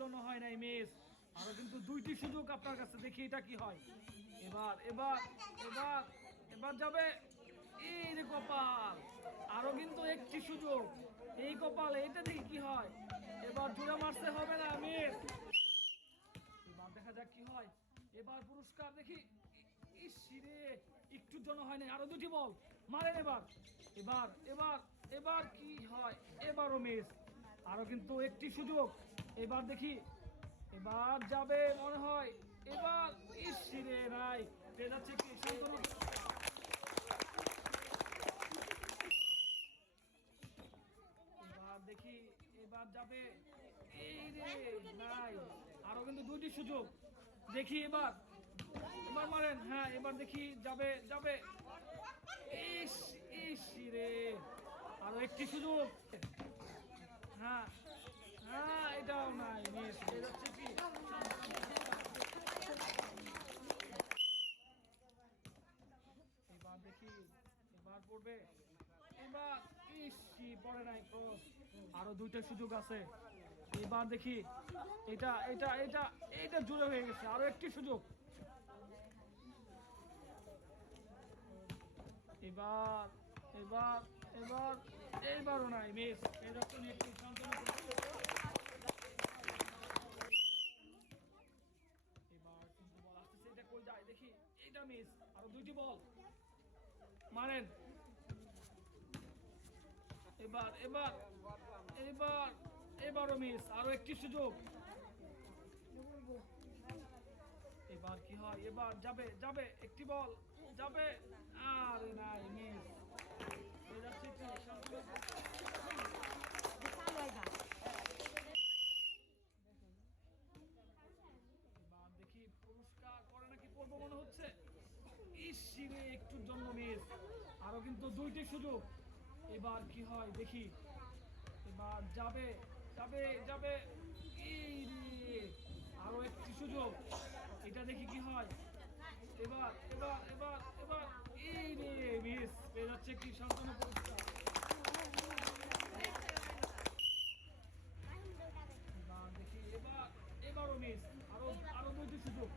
জন্য হয় নাই আরও কিন্তু দুইটি সুযোগ আপনার কাছে দেখি, এটা কি হয়? এবার এবার এবার এবার যাবে। এই কপাল, আরও কিন্তু একটি সুযোগ। এই কপাল এটা দেখি কি হয়? এবার জোড়া মারতে হবে না, মিস। এবার দেখা যাক কি হয়। এবার পুরস্কার দেখি। ইসিরে জন্য হয় আরও দুটি বল। মারেন এবার। এবার এবার এবার কি হয়? এবারও, মিস। আরও কিন্তু একটি সুযোগ। এবার দেখি, এবার যাবে মনে হয়, এবার ইসিরে নাই পেয়ে যাচ্ছে কি? শান্তনু। এবার দেখি, এবার যাবে এই রে নাই আরও কিন্তু দুইটি সুযোগ। দেখি এবার এবার মারেন। হ্যাঁ এবার দেখি যাবে যাবে। ইস ইস রে আরও একটি সুযোগ হ্যাঁ হ্যাঁ এটাও নাই মিস এ যাচ্ছে কি এবার দেখি এবার পড়বে এবার ইসি পড়ে নাই ক্রস আরও দুইটা সুযোগ আছে। এবার দেখি, এটা এটা এটা এটা জুড়ে হয়ে গেছে, আরও একটি সুযোগ। এবার এবার এবার, এইবারও নাই, মিস। এবার কিন্তু বল আসতেছে, এটা কই যায়? দেখি এটা মিস, আরও দুইটি বল। মারেন। এবার এবার এবার, এবারও মিস আরও একটি সুযোগ। এবার কি হয়? এবার যাবে যাবে, একটি বল যাবে। আর নাই মিস দেখি পুরস্কার করে নাকি পড়ব মনে হচ্ছে? ইসিরে একটুর জন্য মিস আরও কিন্তু দুইটি সুযোগ। এবার কি হয় দেখি। এবার যাবে যাবে যাবে। এই রে, আরও একটি সুযোগ। এটা দেখি কি হয়। এবার এবার এবার এবার। এই রে, মিস, পেয়ে যাচ্ছে কি সান্ত্বনা পুরস্কার দেখি, এবার, এবারও মিস, আরও আরও দুইটি সুযোগ।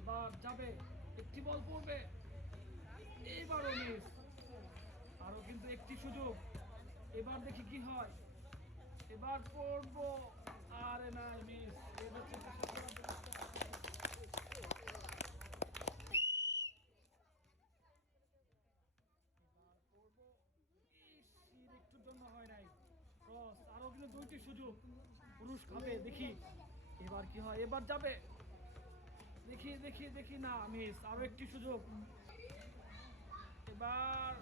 এবার যাবে, একটি বল পড়বে। এইবারও মিস। আরও কিন্তু একটি সুযোগ এবার দেখি কি হয় এবার পড়ব আরে হয় আরও কিন্তু সুযোগ পুরুষ দেখি এবার কি হয় এবার যাবে দেখি দেখি দেখি না মিস আরও একটি সুযোগ এবার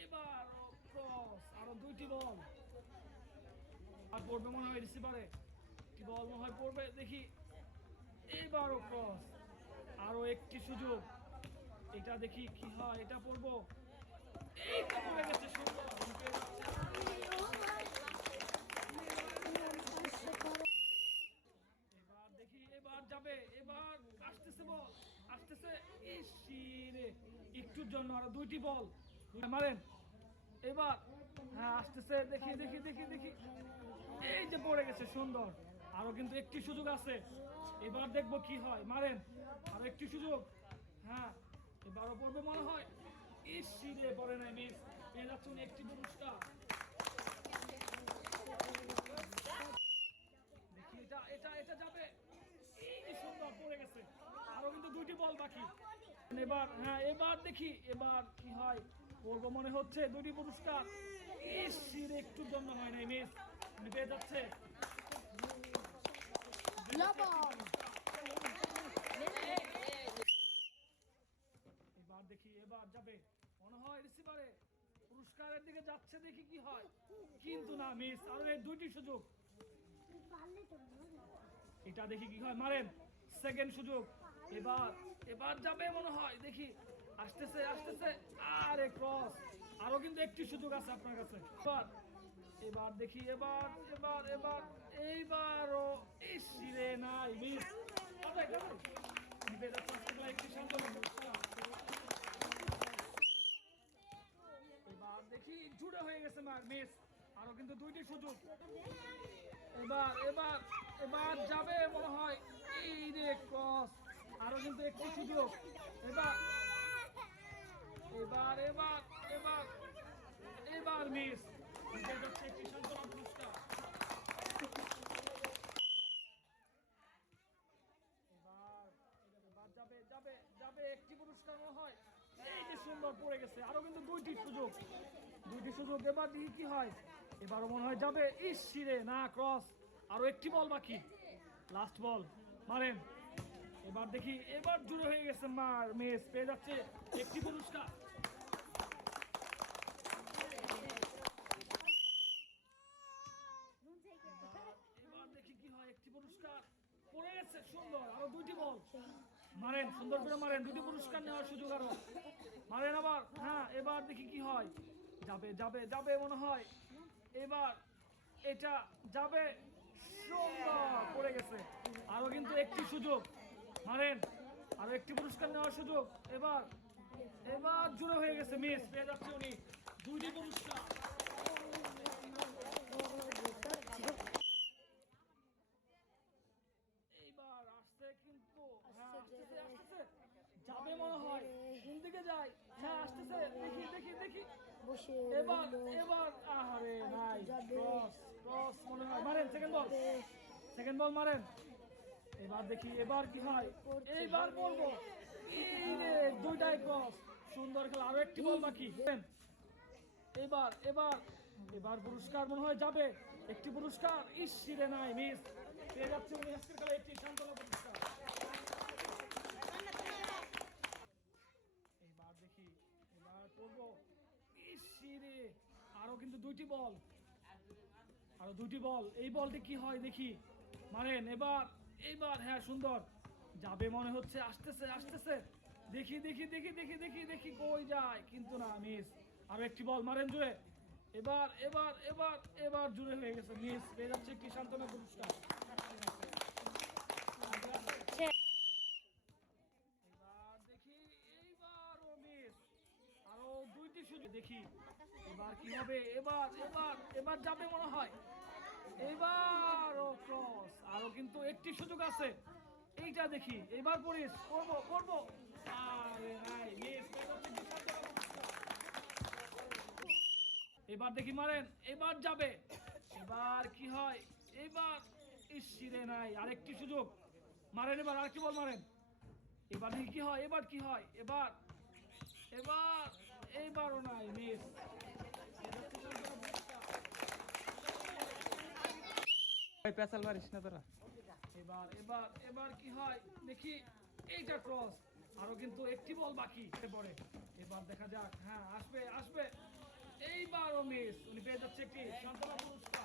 এবারও আরও পড়বে মনে হয় রিসিভারে কি বল মনে হয় পড়বে? দেখি। এইবারও ক্রস আরও একটি সুযোগ। এটা দেখি কি হয়, এটা পড়ব। এইটা পড়ে গেছে সুন্দর ঢুকে যাচ্ছে। এবার দেখি এবার যাবে এবার আসতেছে বল আসতেছে ইসিরে একটুর জন্য আরও দুইটি বল। মারেন। এবার হ্যাঁ আসতেছে। দেখি দেখি দেখি দেখি। এই যে পড়ে গেছে সুন্দর। আরও কিন্তু একটি সুযোগ আছে। এবার দেখব কি হয়। মারেন। আরও একটি সুযোগ। হ্যাঁ এবারও পড়বে মনে হয়। ইসিরে পড়ে নাই মিস। পেয়ে যাচ্ছেন একটি পুরস্কার দেখি এটা এটা এটা যাবে এই যে সুন্দর পড়ে গেছে আরও কিন্তু দুইটি বল বাকি এবার হ্যাঁ এবার দেখি, এবার কি হয়। বলব মনে হচ্ছে দুটি পুরস্কার। ইসির একটুর জন্য হয় নাই, মিস। পেয়ে যাচ্ছে। এবার দেখি, এবার যাবে। মনে হয় রিসিভারে পুরস্কারের দিকে যাচ্ছে, দেখি কি হয়। কিন্তু না, মিস, আরও এই দুইটি সুযোগ। এটা দেখি কি হয়, মারেন। সেকেন্ড সুযোগ। এবার এবার যাবে মনে হয়। দেখি, আসতেছে আসতেছে। আরে ক্রস। আরও কিন্তু একটি সুযোগ আছে আপনার কাছে। এবার এবার দেখি, এবার এবার এবার, এইবারও ইসিরে নাই। মিস। এবার দেখি, জুড়ে হয়ে গেছে মার, মিস। আরও কিন্তু দুইটি সুযোগ। এবার এবার এবার যাবে মনে হয়। কিন্তু একটি সুযোগ এবার এবার এবার এবার এবার মিস। একটি সান্ত্বনা পুরস্কার যাবে যাবে যাবে, একটি সুন্দর পড়ে গেছে। আরও কিন্তু দুইটি সুযোগ। দুইটি সুযোগ, এবার কি হয়। এবারও মনে হয় যাবে। ইস, শিরে না, ক্রস। আরও একটি বল বাকি। লাস্ট বল মারেন। এবার দেখি, এবার জুড়ে হয়ে গেছে মার মেস, পেয়ে যাচ্ছে একটি পুরস্কার। পড়ে গেছে, সুন্দর সুন্দর করে মারেন, দুটি পুরস্কার নেওয়ার সুযোগ আবার হ্যাঁ এবার দেখি কি হয়। যাবে যাবে যাবে মনে হয়। এবার এটা যাবে, সুন্দর, পড়ে গেছে। আরও কিন্তু একটি সুযোগ। মারেন আরও একটি পুরস্কার নেওয়ার সুযোগ। এবার এবার জুড়ে হয়ে গেছে মিস পেয়ে যাচ্ছে উনি। দুইটি পুরস্কার। এইবার আসছে কিন্তু হ্যাঁ, আসতেছে, আসতেছে। যাবে মনে হয়। কোন দিকে যায়? হ্যাঁ আসতেছে। দেখি দেখি দেখি। বসে এবার এবার আহারে নাই ক্রস ক্রস মনে হয়। মারেন সেকেন্ড বল সেকেন্ড বল মারেন। এবার দেখি, এবার কি হয়? এইবার বলব। দুইটাই ক্রস সুন্দর খেলা, আরও একটি বল বাকি। এবার এবার এবার পুরস্কার মনে হয় যাবে। একটি পুরস্কার ইসিরে নাই মিস পেয়ে যাচ্ছে উনি আজকের খেলা একটি সান্ত্বনা পুরস্কার। এবার দেখি, এবার করব ইসিরে আরও কিন্তু দুইটি বল। আরও দুটি বল। এই বলটি কি হয় দেখি। মারেন, এবার এইবার হ্যাঁ সুন্দর। যাবে মনে হচ্ছে, আসতেছে আসতেছে। দেখি দেখি দেখি দেখি দেখি দেখি কই যায়। কিন্তু না, মিস, আরও একটি বল মারেন জুড়ে এবার এবার এবার এবার জুড়ে হয়ে গেছে, মিস। পেয়ে যাচ্ছে একটি সান্ত্বনা পুরস্কার। মিস, আরও দেখি। এবার কি হবে? এবার এবার এবার যাবে মনে হয়। এবারও ক্রস। আরও কিন্তু একটি সুযোগ আছে। এইটা দেখি, এবার এবার দেখি মারেন, এবার যাবে। এবার কি হয়? এবার ইসিরে নাই, আরেকটি সুযোগ। মারেন এবার, আর কি বল মারেন। এবার দেখি কি হয়, এবার কি হয়? এবার এবার এইবারও নাই মিস তোরা। এবার এবার এবার কি হয়? দেখি, এইটা ক্রস আরও কিন্তু একটি বল বাকি পরে এবার দেখা যাক হ্যাঁ আসবে আসবে। এইবারও মিস উনি পেয়ে যাচ্ছে একটি সান্ত্বনা পুরস্কার।